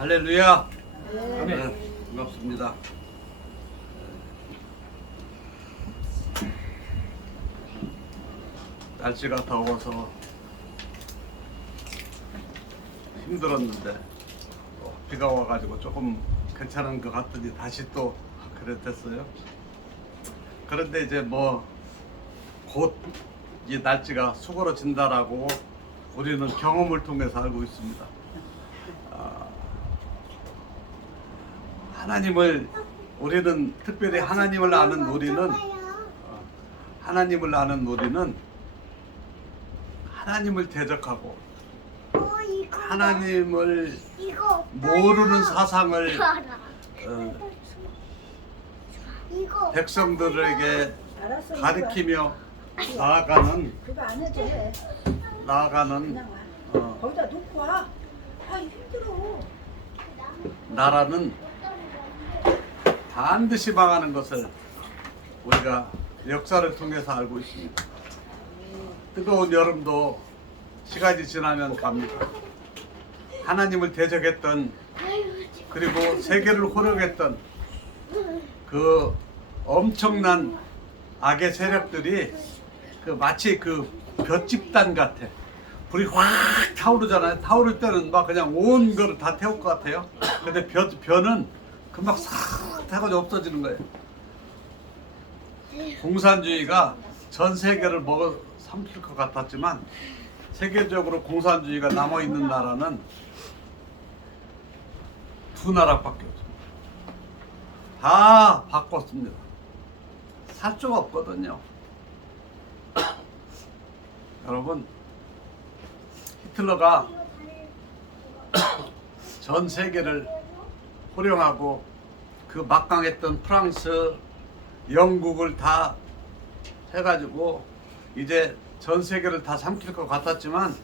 할렐루야. 네. 네, 반갑습니다. 날씨가 더워서 힘들었는데 비가 와가지고 조금 괜찮은 것 같더니 다시 또 그랬댔어요. 그런데 이제 뭐 곧 이 날씨가 수그러진다라고 우리는 경험을 통해서 알고 있습니다. 하나님을 우리는 특별히 하나님을 아는 우리는 하나님을 아는 우리는 하나님을 대적하고 하나님을 모르는 사상을 백성들에게 가르치며 나아가는 그거 안 해도 돼. 그냥 와. 거기다 놓고 와. 아 힘들어. 나라는 반드시 망하는 것을 우리가 역사를 통해서 알고 있습니다. 뜨거운 여름도 시간이 지나면 갑니다. 하나님을 대적했던 그리고 세계를 호령했던 그 엄청난 악의 세력들이 그 마치 그 볏집단 같아. 불이 확 타오르잖아요. 타오를 때는 막 그냥 온 거를 다 태울 것 같아요. 근데 벼는 금방 싹 타고 없어지는 거예요. 공산주의가 전 세계를 먹어 삼킬 것 같았지만 세계적으로 공산주의가 남아있는 나라는 두 나라밖에 없습니다. 다 바꿨습니다. 살 수가 없거든요. 여러분, 히틀러가 전 세계를 호령하고 그 막강했던 프랑스, 영국을 다 해가지고 이제 전 세계를 다 삼킬 것 같았지만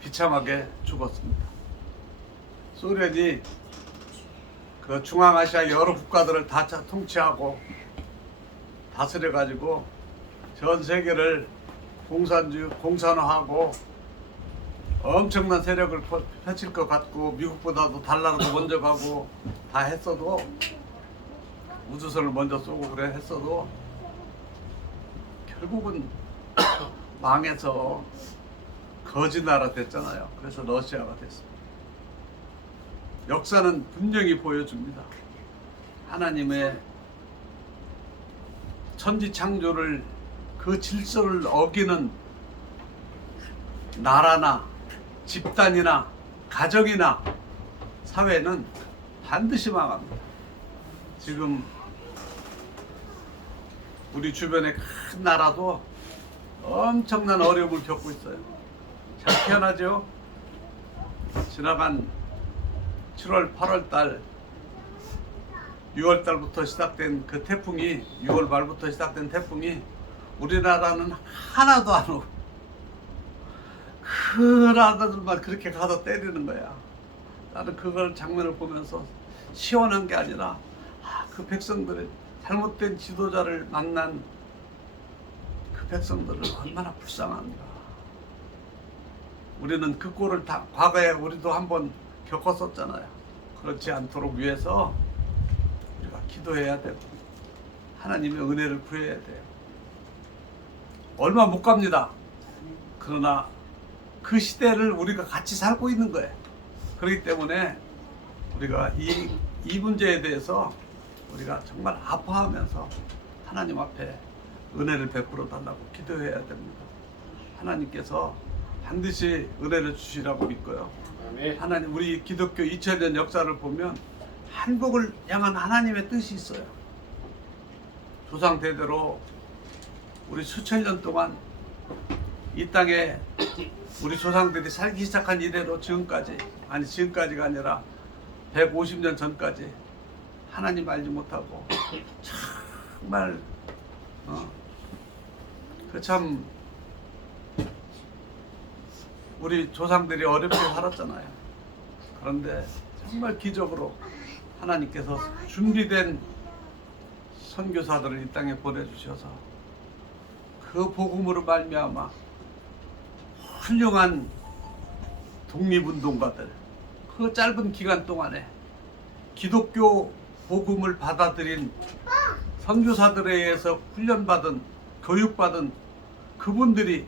비참하게 죽었습니다. 소련이 그 중앙아시아 여러 국가들을 다 통치하고 다스려가지고 전 세계를 공산화하고 엄청난 세력을 펼칠 것 같고 미국보다도 달나라도 먼저 가고 다 했어도 우주선을 먼저 쏘고 그래 했어도 결국은 망해서 거지 나라 됐잖아요. 그래서 러시아가 됐습니다. 역사는 분명히 보여줍니다. 하나님의 천지 창조를 그 질서를 어기는 나라나 집단이나 가정이나 사회는 반드시 망합니다. 지금 우리 주변의 큰 나라도 엄청난 어려움을 겪고 있어요. 잘 태어나죠? 지나간 7월, 8월 달, 6월 달부터 시작된 그 태풍이 6월 말부터 시작된 태풍이 우리나라는 하나도 안 오고 그 나라들만 그렇게 가서 때리는 거야. 나는 그걸 장면을 보면서 시원한 게 아니라 그 백성들의 잘못된 지도자를 만난 그 백성들은 얼마나 불쌍한가. 우리는 그 꼴을 다 과거에 우리도 한번 겪었었잖아요. 그렇지 않도록 위해서 우리가 기도해야 되고 하나님의 은혜를 구해야 돼요. 얼마 못 갑니다. 그러나 그 시대를 우리가 같이 살고 있는 거예요. 그렇기 때문에 우리가 이 문제에 대해서 우리가 정말 아파하면서 하나님 앞에 은혜를 베풀어 달라고 기도해야 됩니다. 하나님께서 반드시 은혜를 주시라고 믿고요. 하나님, 우리 기독교 2000년 역사를 보면 한국을 향한 하나님의 뜻이 있어요. 조상 대대로 우리 수천 년 동안 이 땅에 우리 조상들이 살기 시작한 이래로 지금까지가 아니라 150년 전까지 하나님 알지 못하고 정말 참 우리 조상들이 어렵게 살았잖아요. 그런데 정말 기적으로 하나님께서 준비된 선교사들을 이 땅에 보내주셔서 그 복음으로 말미암아 훌륭한 독립운동가들, 그 짧은 기간 동안에 기독교 복음을 받아들인 선교사들에 의해서 훈련받은 교육받은 그분들이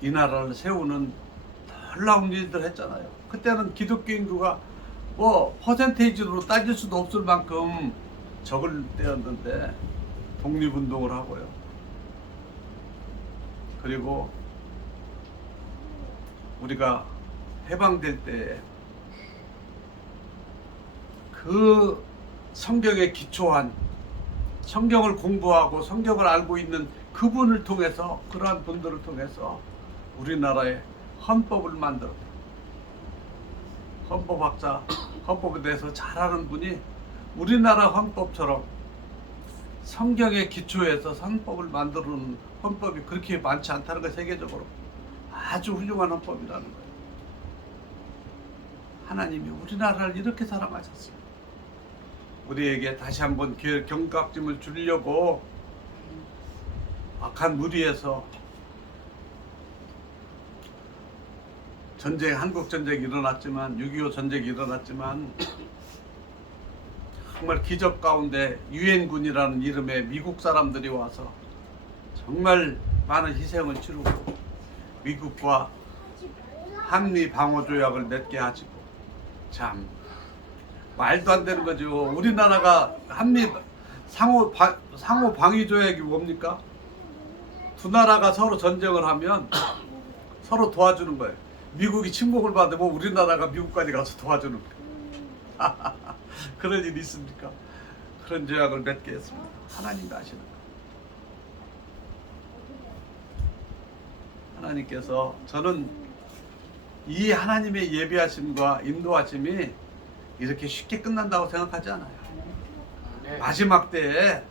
이 나라를 세우는 놀라운 일들 했잖아요. 그때는 기독교 인구가 뭐 퍼센테이지로 따질 수도 없을 만큼 적을 때였는데 독립운동을 하고요. 그리고 우리가 해방될 때 그 성경에 기초한 성경을 공부하고 성경을 알고 있는 그분을 통해서 그러한 분들을 통해서 우리나라의 헌법을 만들었다. 헌법학자, 헌법에 대해서 잘 아는 분이 우리나라 헌법처럼 성경에 기초해서 헌법을 만드는 헌법이 그렇게 많지 않다는 거 세계적으로 아주 훌륭한 헌법이라는 거예요. 하나님이 우리나라를 이렇게 사랑하셨어요. 우리에게 다시 한번 경각심을 주려고 악한 무리에서 전쟁, 한국 전쟁이 일어났지만 6.25 전쟁이 일어났지만 정말 기적 가운데 유엔군이라는 이름의 미국 사람들이 와서 정말 많은 희생을 치르고 미국과 한미 방어 조약을 맺게 하시고 참 말도 안 되는 거죠. 우리나라가 한미 상호 방위 조약이 뭡니까? 두 나라가 서로 전쟁을 하면 서로 도와주는 거예요. 미국이 침공을 받으면 우리나라가 미국까지 가서 도와주는 거예요. 그런 일이 있습니까? 그런 조약을 맺게 했습니다. 하나님도 아시는 거예요. 하나님께서 저는 이 하나님의 예비하심과 인도하심이 이렇게 쉽게 끝난다고 생각하지 않아요. 마지막 때에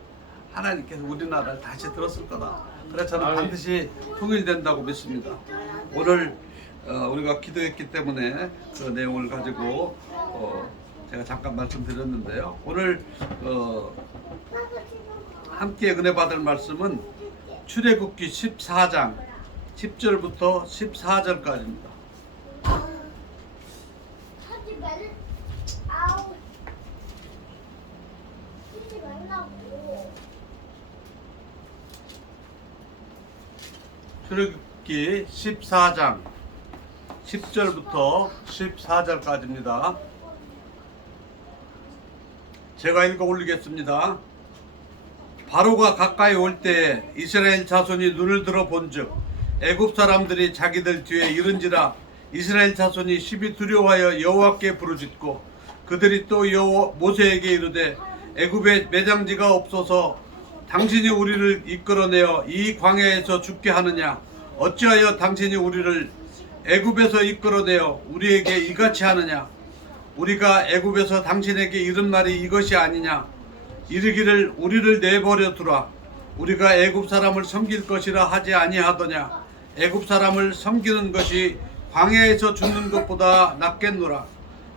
하나님께서 우리나라를 다시 들었을 거다. 그래서 저는 반드시 통일된다고 믿습니다. 오늘 우리가 기도했기 때문에 그 내용을 가지고 제가 잠깐 말씀드렸는데요. 오늘 함께 은혜 받을 말씀은 출애굽기 14장 10절부터 14절까지입니다. 출애굽기 14장 10절부터 14절까지입니다. 제가 읽어 올리겠습니다. 바로가 가까이 올 때 이스라엘 자손이 눈을 들어 본즉 애굽 사람들이 자기들 뒤에 이른지라 이스라엘 자손이 심히 두려워하여 여호와께 부르짖고 그들이 또 모세에게 이르되 애굽에 매장지가 없어서 당신이 우리를 이끌어내어 이 광야에서 죽게 하느냐 어찌하여 당신이 우리를 애굽에서 이끌어내어 우리에게 이같이 하느냐 우리가 애굽에서 당신에게 이른 말이 이것이 아니냐 이르기를 우리를 내버려 두라 우리가 애굽 사람을 섬길 것이라 하지 아니하더냐 애굽 사람을 섬기는 것이 광야에서 죽는 것보다 낫겠노라.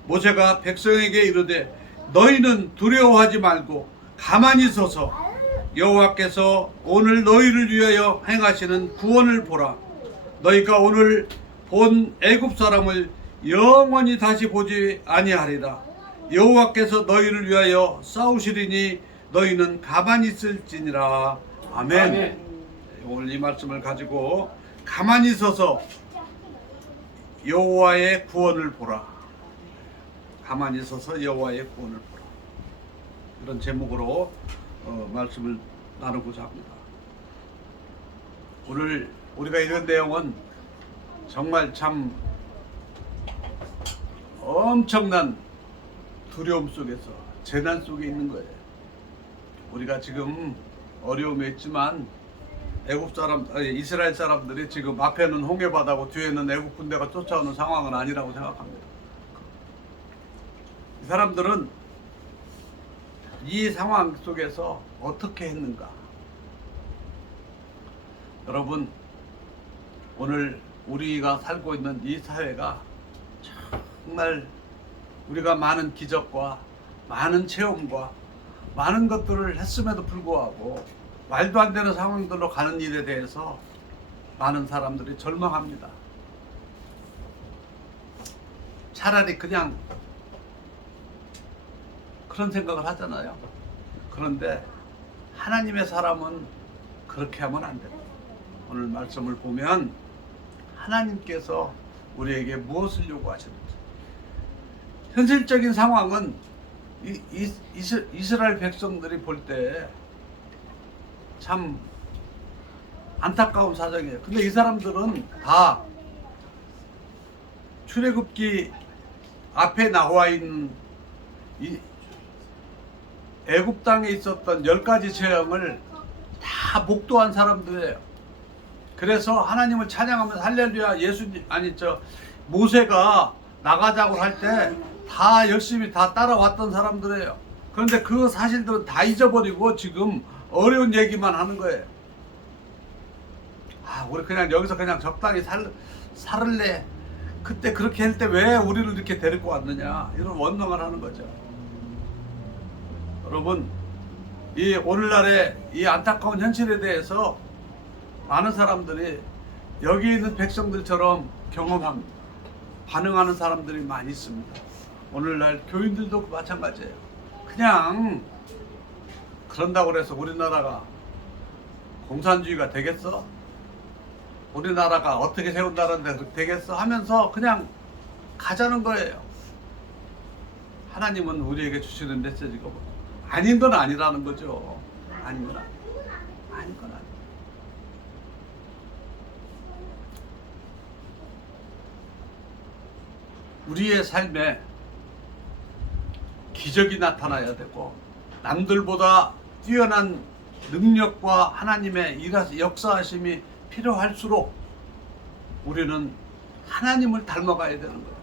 모세가 백성에게 이르되 너희는 두려워하지 말고 가만히 서서 여호와께서 오늘 너희를 위하여 행하시는 구원을 보라. 너희가 오늘 본 애굽 사람을 영원히 다시 보지 아니하리라. 여호와께서 너희를 위하여 싸우시리니 너희는 가만히 있을지니라. 아멘. 아멘. 오늘 이 말씀을 가지고 가만히 서서 여호와의 구원을 보라. 가만히 서서 여호와의 구원을 보라. 이런 제목으로 말씀을 나누고자 합니다. 오늘 우리가 읽은 내용은 정말 참 엄청난 두려움 속에서 재난 속에 있는 거예요. 우리가 지금 어려움에 있지만 이스라엘 사람들이 지금 앞에는 홍해바다고 뒤에는 애국 군대가 쫓아오는 상황은 아니라고 생각합니다. 이 사람들은 이 상황 속에서 어떻게 했는가? 여러분, 오늘 우리가 살고 있는 이 사회가 정말 우리가 많은 기적과 많은 체험과 많은 것들을 했음에도 불구하고 말도 안 되는 상황들로 가는 일에 대해서 많은 사람들이 절망합니다. 차라리 그냥 그런 생각을 하잖아요. 그런데 하나님의 사람은 그렇게 하면 안 됩니다. 오늘 말씀을 보면 하나님께서 우리에게 무엇을 요구하시는지, 현실적인 상황은 이스라엘 백성들이 볼 때 참 안타까운 사정이에요. 근데 이 사람들은 다 출애굽기 앞에 나와 있는 이 애굽 땅에 있었던 10가지 재앙을 다 목도한 사람들이에요. 그래서 하나님을 찬양하면서 할렐루야 모세가 나가자고 할 때 다 열심히 다 따라왔던 사람들이에요. 그런데 그 사실들은 다 잊어버리고 지금 어려운 얘기만 하는 거예요. 우리 그냥 여기서 그냥 적당히 살을래. 그때 그렇게 할 때 왜 우리를 이렇게 데리고 왔느냐, 이런 원망을 하는 거죠. 여러분, 이 오늘날의 이 안타까운 현실에 대해서 많은 사람들이 여기 있는 백성들처럼 경험합니다. 반응하는 사람들이 많이 있습니다. 오늘날 교인들도 마찬가지예요. 그냥 그런다고 해서 우리나라가 공산주의가 되겠어? 우리나라가 어떻게 세운다는데 되겠어? 하면서 그냥 가자는 거예요. 하나님은 우리에게 주시는 메시지가 아닌 건 아니라는 거죠. 아닌 건 아닌 건 아니에요. 우리의 삶에 기적이 나타나야 되고, 남들보다 뛰어난 능력과 하나님의 역사하심이 필요할수록 우리는 하나님을 닮아가야 되는 거예요.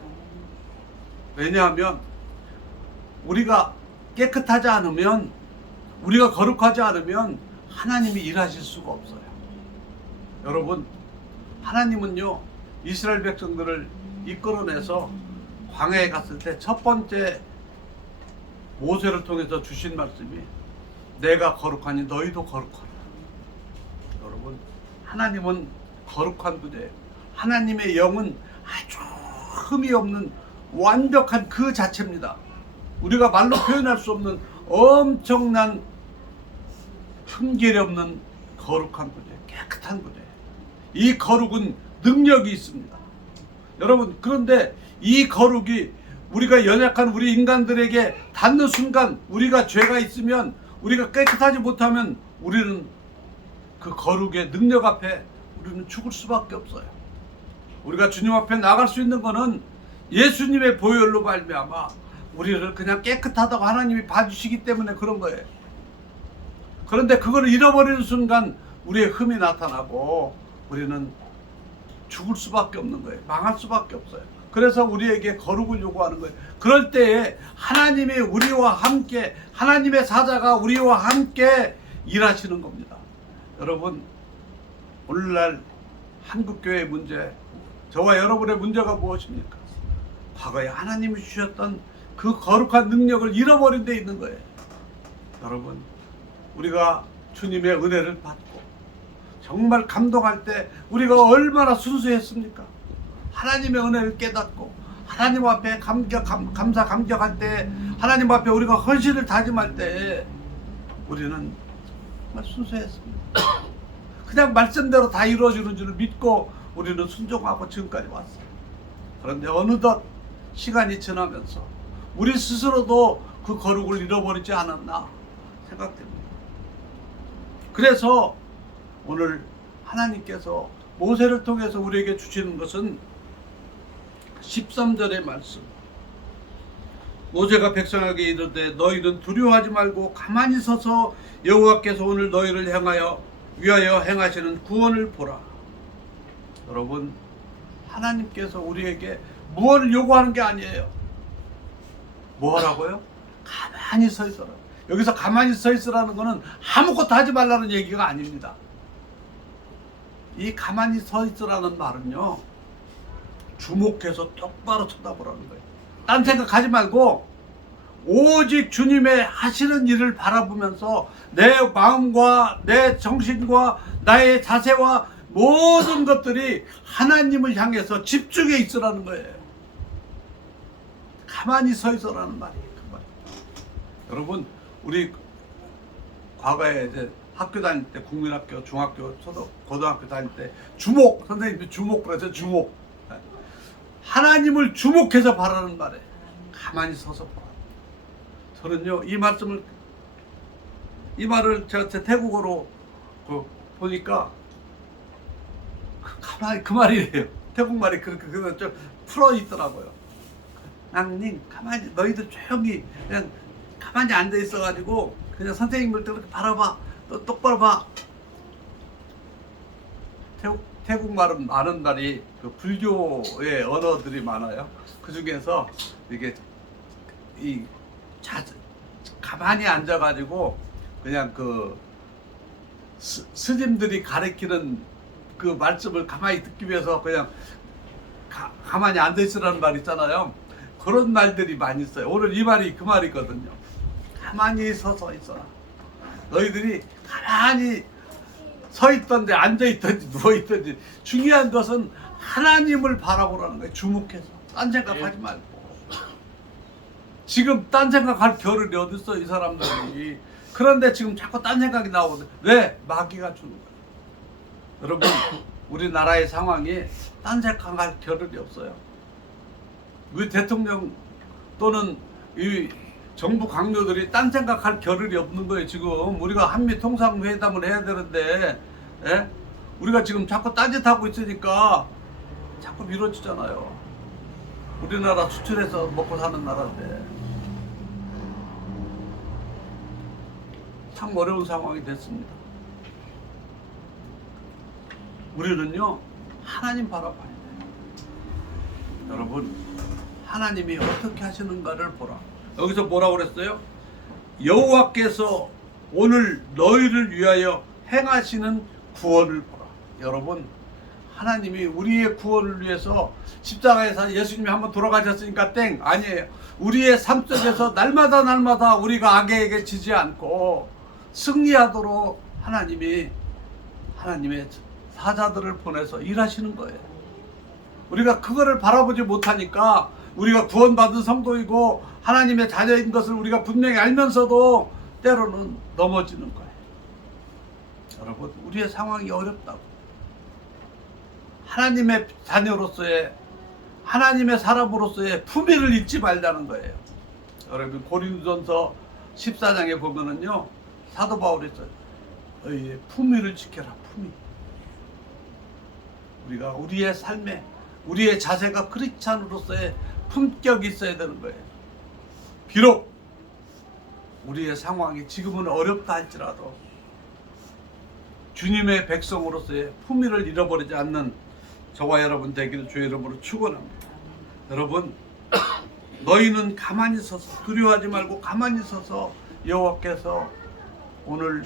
왜냐하면 우리가 깨끗하지 않으면, 우리가 거룩하지 않으면 하나님이 일하실 수가 없어요. 여러분, 하나님은요, 이스라엘 백성들을 이끌어내서 광야에 갔을 때 첫 번째 모세를 통해서 주신 말씀이 내가 거룩하니 너희도 거룩하라. 여러분, 하나님은 거룩한 분이에요. 하나님의 영은 아주 흠이 없는 완벽한 그 자체입니다. 우리가 말로 표현할 수 없는 엄청난 흠결이 없는 거룩한 분이에요. 깨끗한 분이에요. 이 거룩은 능력이 있습니다. 여러분, 그런데 이 거룩이 우리가 연약한 우리 인간들에게 닿는 순간, 우리가 죄가 있으면, 우리가 깨끗하지 못하면 우리는 그 거룩의 능력 앞에 우리는 죽을 수밖에 없어요. 우리가 주님 앞에 나갈 수 있는 것은 예수님의 보혈로 말미암아 우리를 그냥 깨끗하다고 하나님이 봐주시기 때문에 그런 거예요. 그런데 그걸 잃어버리는 순간 우리의 흠이 나타나고 우리는 죽을 수밖에 없는 거예요. 망할 수밖에 없어요. 그래서 우리에게 거룩을 요구하는 거예요. 그럴 때에 하나님이 우리와 함께, 하나님의 사자가 우리와 함께 일하시는 겁니다. 여러분, 오늘날 한국교회의 문제, 저와 여러분의 문제가 무엇입니까? 과거에 하나님이 주셨던 그 거룩한 능력을 잃어버린 데 있는 거예요. 여러분, 우리가 주님의 은혜를 받고 정말 감동할 때 우리가 얼마나 순수했습니까? 하나님의 은혜를 깨닫고 하나님 앞에 감사 감격할 때, 하나님 앞에 우리가 헌신을 다짐할 때 우리는 정말 순수했습니다. 그냥 말씀대로 다 이루어지는 줄 믿고 우리는 순종하고 지금까지 왔어요. 그런데 어느덧 시간이 지나면서 우리 스스로도 그 거룩을 잃어버리지 않았나 생각됩니다. 그래서 오늘 하나님께서 모세를 통해서 우리에게 주시는 것은 13절의 말씀. 모세가 백성에게 이르되 너희는 두려워하지 말고 가만히 서서 여호와께서 오늘 너희를 위하여 행하시는 구원을 보라. 여러분, 하나님께서 우리에게 무엇을 요구하는 게 아니에요. 뭐 하라고요? 가만히 서 있어라. 여기서 가만히 서 있으라는 것은 아무것도 하지 말라는 얘기가 아닙니다. 이 가만히 서 있으라는 말은요, 주목해서 똑바로 쳐다보라는 거예요. 딴 생각하지 말고 오직 주님의 하시는 일을 바라보면서 내 마음과 내 정신과 나의 자세와 모든 것들이 하나님을 향해서 집중해 있으라는 거예요. 가만히 서 있어라는 말이에요. 그 말. 여러분, 우리 과거에 이제 학교 다닐 때, 국민학교, 중학교, 고등학교 다닐 때 주목, 선생님이 주목 그래서 주목. 하나님을 주목해서 바라는 말에 가만히 서서 보라. 저는요, 이 말을 제가 제 태국어로 보니까 가만히 그 말이래요. 태국말이 그렇게 좀 풀어 있더라고요. 낭님 가만히, 너희들 조용히 그냥 가만히 앉아 있어가지고 그냥 선생님을 그렇게 바라봐. 너 똑바로 봐. 태국말은 많은 말이 그 불교의 언어들이 많아요. 그 중에서 이게 가만히 앉아가지고 그냥 그 스님들이 가르치는 그 말씀을 가만히 듣기 위해서 그냥 가만히 앉아 있으라는 말 있잖아요. 그런 말들이 많이 있어요. 오늘 이 말이 그 말이거든요. 가만히 서서 있어라. 너희들이 가만히 서 있던지 앉아 있던지 누워 있던지 중요한 것은 하나님을 바라보라는 거예요. 주목해서 딴 생각하지 말고. 지금 딴 생각할 겨를이 어딨어 이 사람들이. 그런데 지금 자꾸 딴 생각이 나오거든. 왜? 마귀가 주는 거예요. 여러분, 우리나라의 상황이 딴 생각할 겨를이 없어요. 우리 대통령 또는 이 정부 강요들이 딴 생각할 겨를이 없는 거예요. 지금 우리가 한미 통상회담을 해야 되는데, 예? 우리가 지금 자꾸 딴짓하고 있으니까 자꾸 미뤄지잖아요. 우리나라 수출해서 먹고 사는 나라인데 참 어려운 상황이 됐습니다. 우리는요, 하나님 바라봐야 돼요. 여러분, 하나님이 어떻게 하시는가를 보라. 여기서 뭐라고 그랬어요? 여호와께서 오늘 너희를 위하여 행하시는 구원을 보라. 여러분, 하나님이 우리의 구원을 위해서 십자가에서 예수님이 한번 돌아가셨으니까 땡 아니에요. 우리의 삶 속에서 날마다 우리가 악에게 지지 않고 승리하도록 하나님이 하나님의 사자들을 보내서 일하시는 거예요. 우리가 그거를 바라보지 못하니까 우리가 구원받은 성도이고 하나님의 자녀인 것을 우리가 분명히 알면서도 때로는 넘어지는 거예요. 여러분, 우리의 상황이 어렵다고. 하나님의 자녀로서의, 하나님의 사람으로서의 품위를 잊지 말자는 거예요. 여러분, 고린도전서 14장에 보면은요, 사도 바울이 써요. 너희의 품위를 지켜라, 품위. 우리가 우리의 삶에, 우리의 자세가 크리스찬으로서의 품격이 있어야 되는 거예요. 비록 우리의 상황이 지금은 어렵다 할지라도 주님의 백성으로서의 품위를 잃어버리지 않는 저와 여러분 되기를 주의 이름으로 축원합니다. 여러분, 너희는 가만히 서서, 두려워하지 말고 가만히 서서 여호와께서 오늘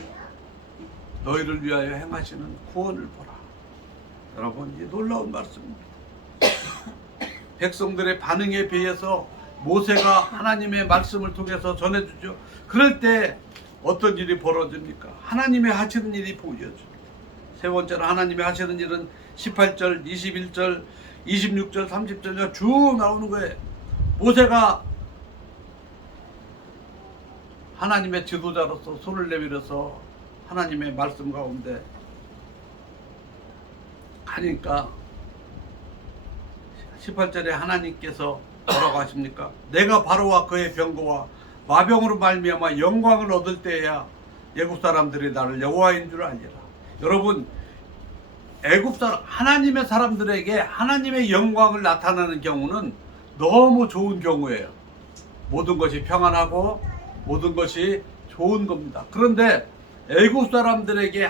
너희를 위하여 행하시는 구원을 보라. 여러분, 이 놀라운 말씀입니다. 백성들의 반응에 비해서 모세가 하나님의 말씀을 통해서 전해주죠. 그럴 때 어떤 일이 벌어집니까? 하나님의 하시는 일이 보여집니다. 세 번째로 하나님이 하시는 일은 18절, 21절, 26절, 30절에 쭉 나오는 거예요. 모세가 하나님의 지도자로서 손을 내밀어서 하나님의 말씀 가운데 가니까 18절에 하나님께서 뭐라고 하십니까? 내가 바로와 그의 병거와 마병으로 말미암아 영광을 얻을 때에야 애굽 사람들이 나를 여호와인 줄 알리라. 여러분, 애굽 사람, 하나님의 사람들에게 하나님의 영광을 나타나는 경우는 너무 좋은 경우예요. 모든 것이 평안하고 모든 것이 좋은 겁니다. 그런데 애굽 사람들에게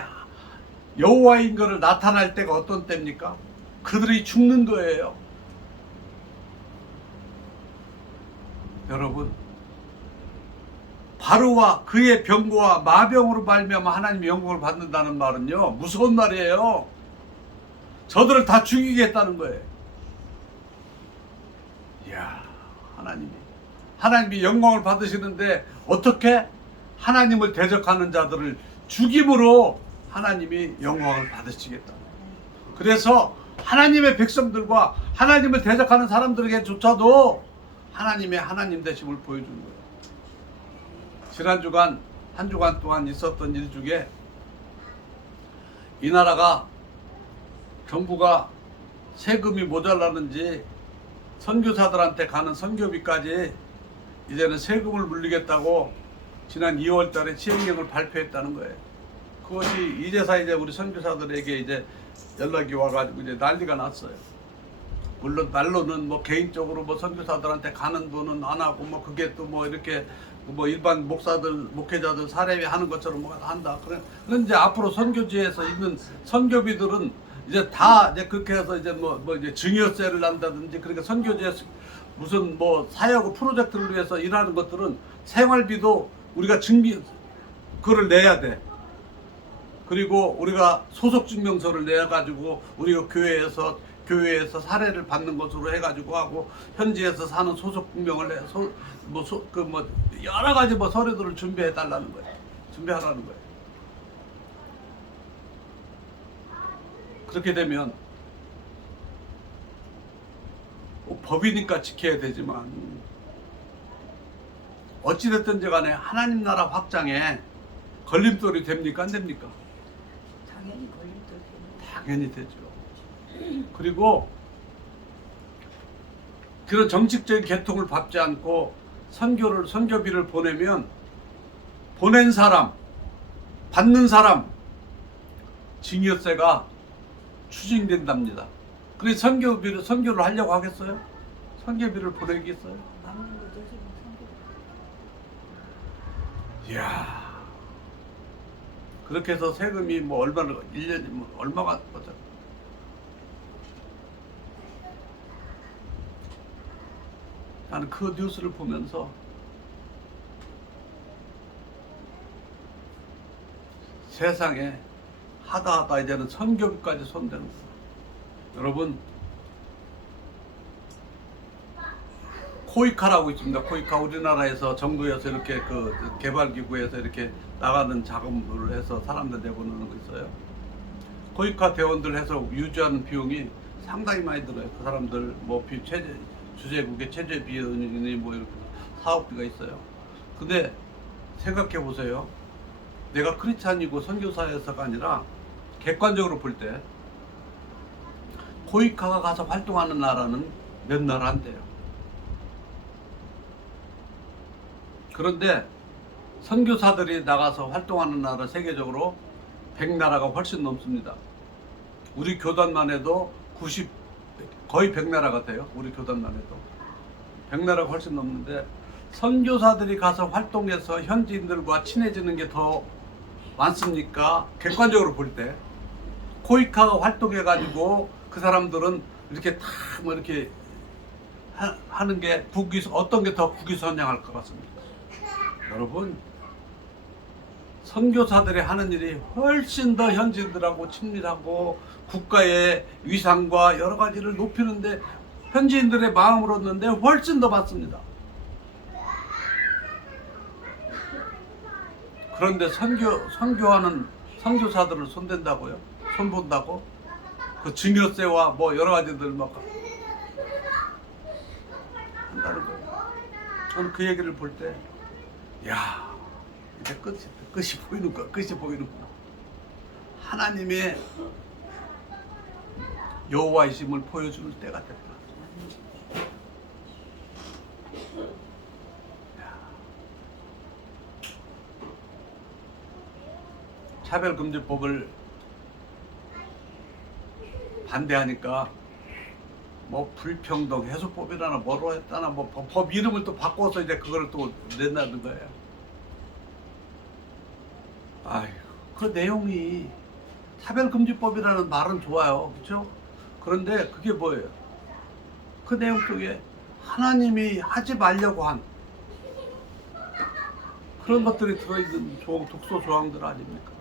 여호와인 것을 나타날 때가 어떤 때입니까? 그들이 죽는 거예요. 여러분, 바로와 그의 병거와 마병으로 말미암아 하나님의 영광을 받는다는 말은요, 무서운 말이에요. 저들을 다 죽이겠다는 거예요. 이야, 하나님이 영광을 받으시는데 어떻게 하나님을 대적하는 자들을 죽임으로 하나님이 영광을 받으시겠다. 그래서 하나님의 백성들과 하나님을 대적하는 사람들에게조차도 하나님의 하나님 되심을 보여준 거예요. 지난 주간 한 주간 동안 있었던 일 중에 이 나라가 정부가 세금이 모자라는지 선교사들한테 가는 선교비까지 이제는 세금을 물리겠다고 지난 2월 달에 시행령을 발표했다는 거예요. 그것이 이제서 이제 우리 선교사들에게 이제 연락이 와가지고 이제 난리가 났어요. 물론 말로는 뭐 개인적으로 뭐 선교사들한테 가는 돈은 안 하고 뭐 그게 또 뭐 이렇게 뭐 일반 목사들 목회자들 사례비 하는 것처럼 뭐 한다. 그런 이제 앞으로 선교지에서 있는 선교비들은 이제 다 이제 그렇게 해서 이제 뭐 이제 증여세를 난다든지 그러니까 선교지에서 무슨 뭐 사역 프로젝트를 위해서 일하는 것들은 생활비도 우리가 그거를 내야 돼. 그리고 우리가 소속 증명서를 내 가지고 우리가 교회에서 사례를 받는 것으로 해가지고 하고 현지에서 사는 소속 증명을 여러 가지 뭐 서류들을 준비해 달라는 거예요. 준비하라는 거예요. 그렇게 되면 법이니까 지켜야 되지만 어찌됐든지 간에 하나님 나라 확장에 걸림돌이 됩니까? 안 됩니까? 당연히 걸림돌 때문에. 당연히 되죠. 그리고 그런 정책적인 개통을 밟지 않고 선교비를 보내면 보낸 사람, 받는 사람 증여세가 추징된답니다. 그래서 선교를 하려고 하겠어요? 선교비를 보내겠어요? 막는 거죠 지금 선교. 이야. 그렇게 해서 세금이 뭐 얼마나 1년이 뭐 얼마가 보자. 나는 그 뉴스를 보면서 세상에 하다 이제는 선교비까지 손대는 거예요. 여러분 코이카라고 있습니다. 코이카 우리나라에서 정부에서 이렇게 그 개발기구에서 이렇게 나가는 자금을 해서 사람들 내보내는 거 있어요. 코이카 대원들 해서 유지하는 비용이 상당히 많이 들어요. 그 사람들 뭐 주재국의 체제 비용이 뭐 이렇게 사업비가 있어요. 근데 생각해 보세요. 내가 크리스찬이고 선교사에서가 아니라 객관적으로 볼 때 코이카가 가서 활동하는 나라는 몇 나라 안 돼요. 그런데 선교사들이 나가서 활동하는 나라 세계적으로 100나라가 훨씬 넘습니다. 우리 교단만 해도 거의 100나라가 돼요. 우리 교단만 해도 100나라가 훨씬 넘는데 선교사들이 가서 활동해서 현지인들과 친해지는 게 더 많습니까? 객관적으로 볼 때 코이카가 활동해가지고 그 사람들은 이렇게 다 뭐 이렇게 하는 게 어떤 게 더 국위선양할 것 같습니까? 여러분 선교사들이 하는 일이 훨씬 더 현지인들하고 친밀하고 국가의 위상과 여러 가지를 높이는데 현지인들의 마음을 얻는데 훨씬 더 많습니다. 그런데 선교하는 선교사들을 손댄다고요? 손본다고? 그 증여세와 뭐 여러 가지들 막 한다는 거예요. 저는 그 얘기를 볼 때, 야, 이제 끝이 보이는구나. 하나님의 여호와이심을 보여줄 때가 됐다. 차별금지법을 반대하니까 뭐 불평등 해소법이라나 뭐로 했다나 뭐 법 이름을 또 바꿔서 이제 그걸 또 낸다는 거예요. 아이고, 그 내용이 차별금지법이라는 말은 좋아요, 그렇죠? 그런데 그게 뭐예요? 그 내용 속에 하나님이 하지 말려고 한 그런 것들이 들어있는 독소 조항들 아닙니까?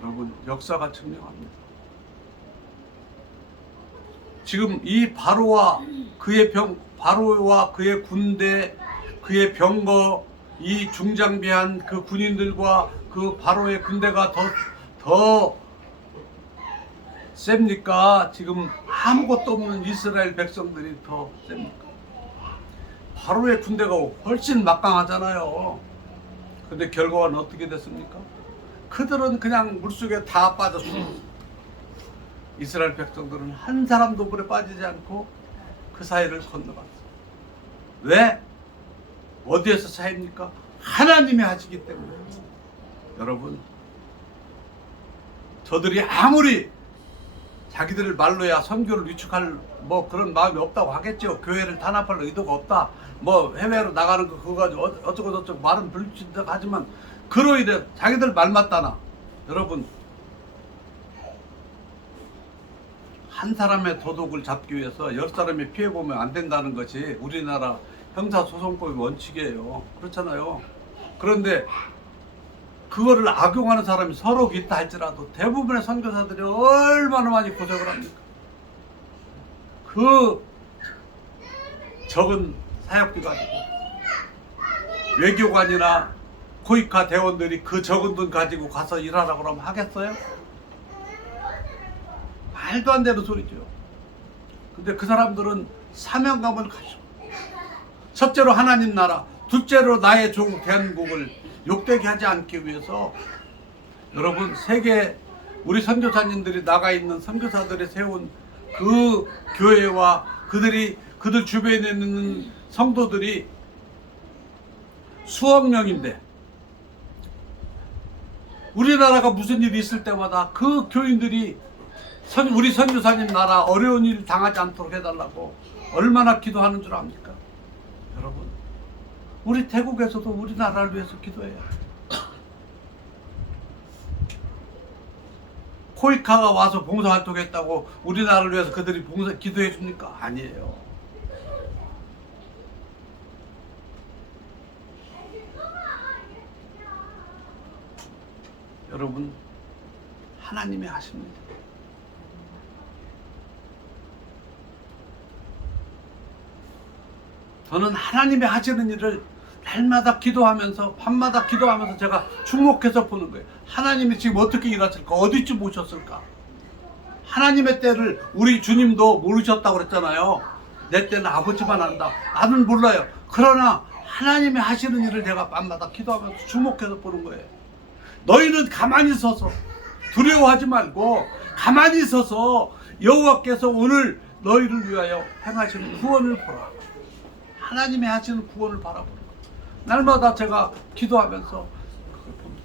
여러분 역사가 증명합니다. 지금 이 바로와 그의 군대, 그의 병거, 이 중장비한 그 군인들과 그 바로의 군대가 더 셉니까? 지금 아무것도 없는 이스라엘 백성들이 더 셉니까? 바로의 군대가 훨씬 막강하잖아요. 근데 결과는 어떻게 됐습니까? 그들은 그냥 물속에 다 빠졌어요. 이스라엘 백성들은 한 사람도 물에 빠지지 않고 그 사이를 건너갔어요. 왜? 어디에서 차이입니까? 하나님이 하시기 때문에. 여러분, 저들이 아무리 자기들 말로야 선교를 위축할 뭐 그런 마음이 없다고 하겠죠. 교회를 탄압할 의도가 없다. 뭐 해외로 나가는 거 그거 가지고 어쩌고 저쩌고 말은 불친다 하지만 그로 인해 자기들 말 맞다나. 여러분, 한 사람의 도덕을 잡기 위해서 10사람이 피해보면 안 된다는 것이 우리나라 형사소송법의 원칙이에요. 그렇잖아요. 그런데 그거를 악용하는 사람이 서로 있다 할지라도 대부분의 선교사들이 얼마나 많이 고생을 합니까? 그 적은 사역비 가지고 외교관이나 코이카 대원들이 그 적은 돈 가지고 가서 일하라고 그러면 하겠어요? 말도 안 되는 소리죠. 근데 그 사람들은 사명감을 가지고 첫째로 하나님 나라, 둘째로 나의 종 대한민국을 욕되게 하지 않기 위해서 여러분 세계 우리 선교사님들이 나가 있는 선교사들이 세운 그 교회와 그들 주변에 있는 성도들이 수억 명인데 우리나라가 무슨 일이 있을 때마다 그 교인들이 우리 선교사님 나라 어려운 일 당하지 않도록 해달라고 얼마나 기도하는 줄 압니까? 여러분, 우리 태국에서도 우리나라를 위해서 기도해요. 코이카가 와서 봉사활동했다고 우리나라를 위해서 그들이 기도해 줍니까? 아니에요. 여러분, 하나님이 하십니다. 저는 하나님이 하시는 일을 날마다 기도하면서 밤마다 기도하면서 제가 주목해서 보는 거예요. 하나님이 지금 어떻게 일하실까? 어디쯤 오셨을까? 하나님의 때를 우리 주님도 모르셨다고 그랬잖아요. 내 때는 아버지만 안다. 나는 몰라요. 그러나 하나님이 하시는 일을 제가 밤마다 기도하면서 주목해서 보는 거예요. 너희는 가만히 서서 두려워하지 말고 가만히 서서 여호와께서 오늘 너희를 위하여 행하시는 구원을 보라. 하나님이 하시는 구원을 바라보는 거예요. 날마다 제가 기도하면서 그걸 봅니다.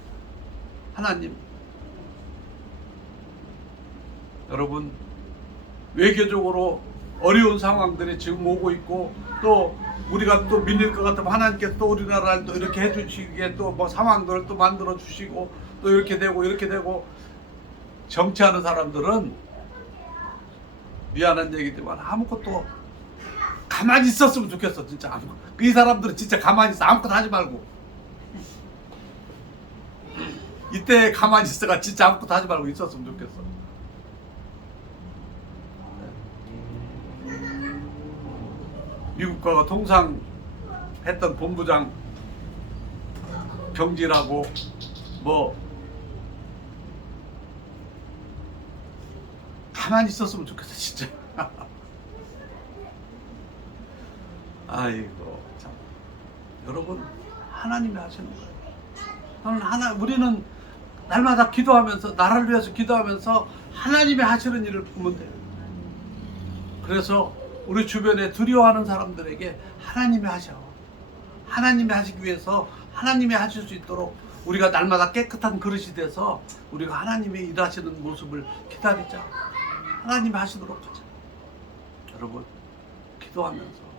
하나님, 여러분, 외교적으로 어려운 상황들이 지금 오고 있고 또 우리가 또 밀릴 것 같으면 하나님께서 또 우리나라를 또 이렇게 해주시기에 또 뭐 상황들을 또 만들어 주시고 또 이렇게 되고 정치하는 사람들은 미안한 얘기지만 아무것도 가만히 있었으면 좋겠어. 진짜 이 사람들은 진짜 가만히 있어. 아무것도 하지 말고 이때 가만히 있어가 진짜 아무것도 하지 말고 있었으면 좋겠어. 미국과 통상했던 본부장 경질하고 뭐 가만히 있었으면 좋겠어 진짜. 아이고 참. 여러분, 하나님이 하시는 거예요. 우리는 날마다 기도하면서 나라를 위해서 기도하면서 하나님이 하시는 일을 보면 돼요. 그래서 우리 주변에 두려워하는 사람들에게 하나님이 하셔. 하나님이 하시기 위해서 하나님이 하실 수 있도록 우리가 날마다 깨끗한 그릇이 돼서 우리가 하나님이 일하시는 모습을 기다리자. 하나님이 하시도록 하자. 여러분, 기도하면서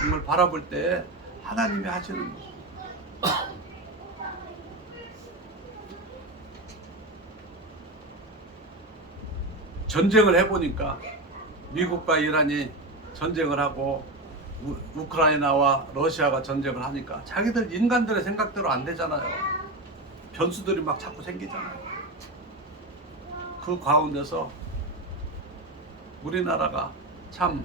정말 바라볼 때 하나님이 하시는 모습. 전쟁을 해보니까 미국과 이란이 전쟁을 하고 우크라이나와 러시아가 전쟁을 하니까 자기들 인간들의 생각대로 안 되잖아요. 변수들이 막 자꾸 생기잖아요. 그 가운데서 우리나라가 참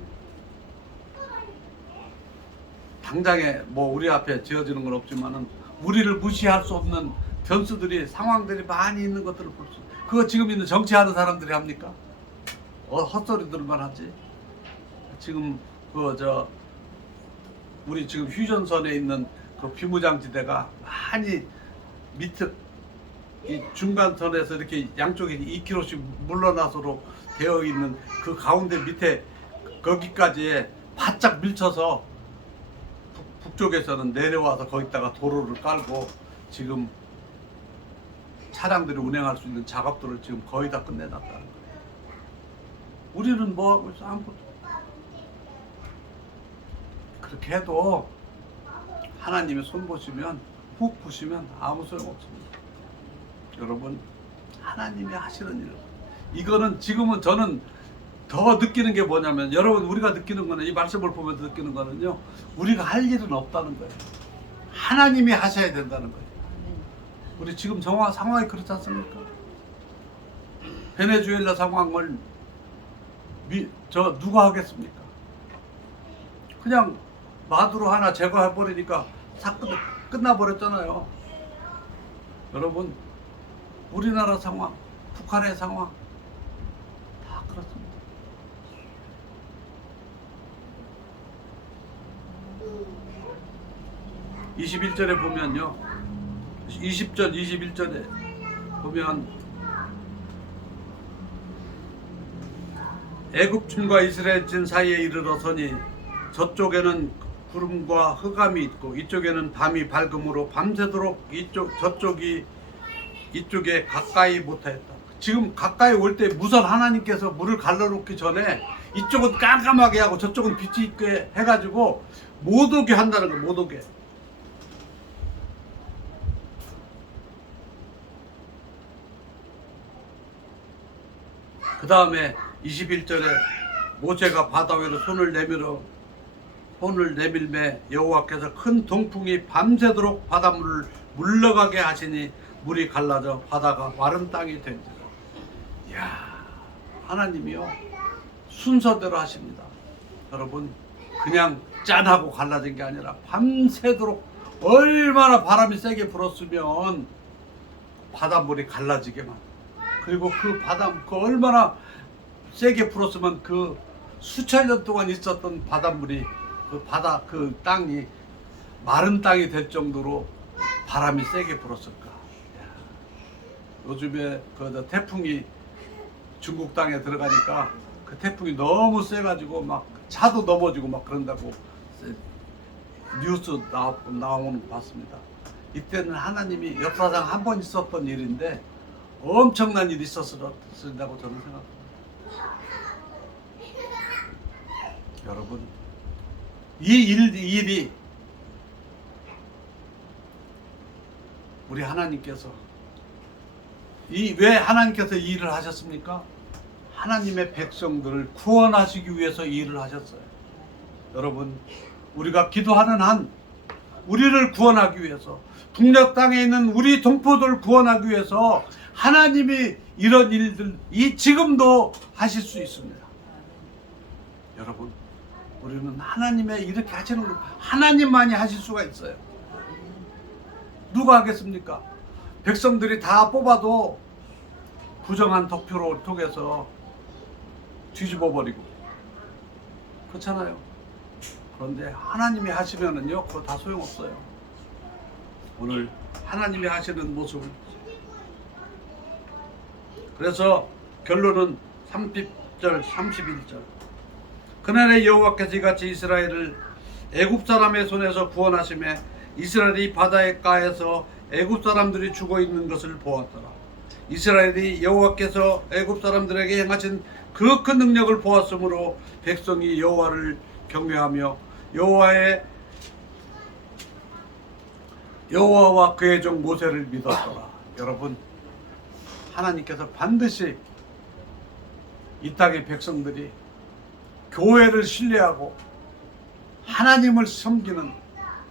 당장에 뭐 우리 앞에 지어지는 건 없지만은 우리를 무시할 수 없는 변수들이 상황들이 많이 있는 것들을 볼 수. 그거 지금 있는 정치하는 사람들이 합니까? 헛소리들만 하지. 지금 우리 지금 휴전선에 있는 그 비무장지대가 많이 밑에 이 중간선에서 이렇게 양쪽에 2km씩 물러나서로 되어 있는 그 가운데 밑에 거기까지 바짝 밀쳐서 북쪽에서는 내려와서 거기다가 도로를 깔고 지금 차량들이 운행할 수 있는 작업들을 지금 거의 다 끝내놨다는 거예요. 우리는 뭐 하고 있어? 아무것도. 그렇게 해도 하나님의 손 보시면 훅 보시면 아무 소용 없습니다. 여러분, 하나님이 하시는 일, 이거는 지금은 저는 더 느끼는 게 뭐냐면, 여러분 우리가 느끼는 거는, 이 말씀을 보면서 느끼는 거는요, 우리가 할 일은 없다는 거예요. 하나님이 하셔야 된다는 거예요. 우리 지금 상황이 그렇지 않습니까? 베네수엘라 상황을 누가 하겠습니까? 그냥 마두로 하나 제거해버리니까 사건이 끝나버렸잖아요. 여러분, 우리나라 상황, 북한의 상황 다 그렇습니다. (21절에) 보면요, 20절 21절에 보면 애굽진과 이스라엘진 사이에 이르러서니 저쪽에는 구름과 흑암이 있고 이쪽에는 밤이 밝음으로 밤새도록 이쪽에 가까이 못하였다. 지금 가까이 올 때 무선 하나님께서 물을 갈라놓기 전에 이쪽은 깜깜하게 하고 저쪽은 빛이 있게 해가지고 못 오게 한다는 거예요. 못 오게. 그 다음에 21절에 모세가 바다 위로 손을 내밀매 여호와께서 큰 동풍이 밤새도록 바닷물을 물러가게 하시니 물이 갈라져 바다가 마른 땅이 된지라. 이야, 하나님이요 순서대로 하십니다. 여러분, 그냥 짠하고 갈라진 게 아니라 밤새도록, 얼마나 바람이 세게 불었으면 바닷물이 갈라지게만, 그리고 그 얼마나 세게 불었으면 그 수천 년 동안 있었던 바닷물이 그 땅이 마른 땅이 될 정도로 바람이 세게 불었을까. 요즘에 태풍이 중국 땅에 들어가니까 그 태풍이 너무 세가지고 막 차도 넘어지고 막 그런다고 뉴스 나오는 거 봤습니다. 이때는 하나님이 역사상 한 번 있었던 일인데 엄청난 일이 있었다고 저는 생각합니다. 여러분, 이 일이 우리 하나님께서 왜 하나님께서 이 일을 하셨습니까? 하나님의 백성들을 구원하시기 위해서 이 일을 하셨어요. 여러분, 우리가 기도하는 한 우리를 구원하기 위해서, 북녘 땅에 있는 우리 동포들을 구원하기 위해서 하나님이 이런 일들 지금도 하실 수 있습니다. 여러분, 우리는 하나님의 이렇게 하시는 거 하나님만이 하실 수가 있어요. 누가 하겠습니까? 백성들이 다 뽑아도 부정한 득표를 통해서 뒤집어 버리고 그렇잖아요. 그런데 하나님이 하시면은요, 그거 다 소용없어요. 오늘 하나님이 하시는 모습을, 그래서 결론은 30절 31절 그날에 여호와께서 이같이 이스라엘을 애굽 사람의 손에서 구원하시매 이스라엘이 바닷가에서 애굽 사람들이 죽어 있는 것을 보았더라. 이스라엘이 여호와께서 애굽 사람들에게 행하신 그 큰 능력을 보았으므로 백성이 여호와를 경외하며 여호와와 그의 종 모세를 믿었더라. 여러분, 하나님께서 반드시 이 땅의 백성들이 교회를 신뢰하고 하나님을 섬기는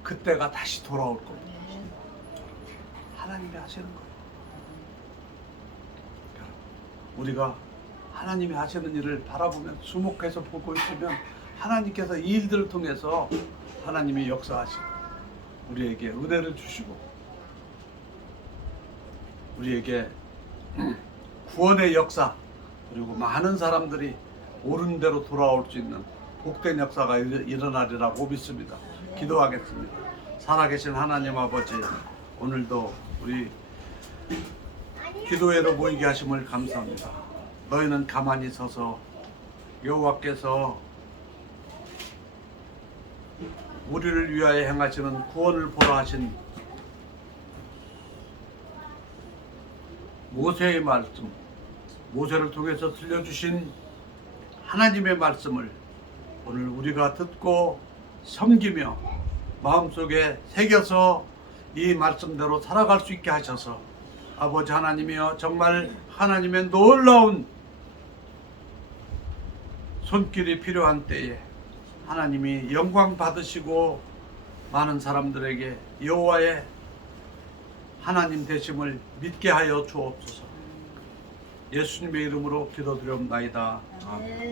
그때가 다시 돌아올 겁니다. 하나님이 하시는 거예요. 우리가 하나님이 하시는 일을 바라보면, 주목해서 보고 있으면 하나님께서 이 일들을 통해서 하나님이 역사하시고 우리에게 은혜를 주시고 우리에게 구원의 역사, 그리고 많은 사람들이 옳은 대로 돌아올 수 있는 복된 역사가 일어나리라고 믿습니다. 기도하겠습니다. 살아계신 하나님 아버지, 오늘도 우리 기도회로 모이게 하심을 감사합니다. 너희는 가만히 서서 여호와께서 우리를 위하여 행하시는 구원을 보라 하신 모세의 말씀, 모세를 통해서 들려주신 하나님의 말씀을 오늘 우리가 듣고 섬기며 마음속에 새겨서 이 말씀대로 살아갈 수 있게 하셔서 아버지 하나님이여, 정말 하나님의 놀라운 손길이 필요한 때에 하나님이 영광 받으시고 많은 사람들에게 여호와의 하나님 되심을 믿게 하여 주옵소서. 예수님의 이름으로 기도드리옵나이다. 아멘.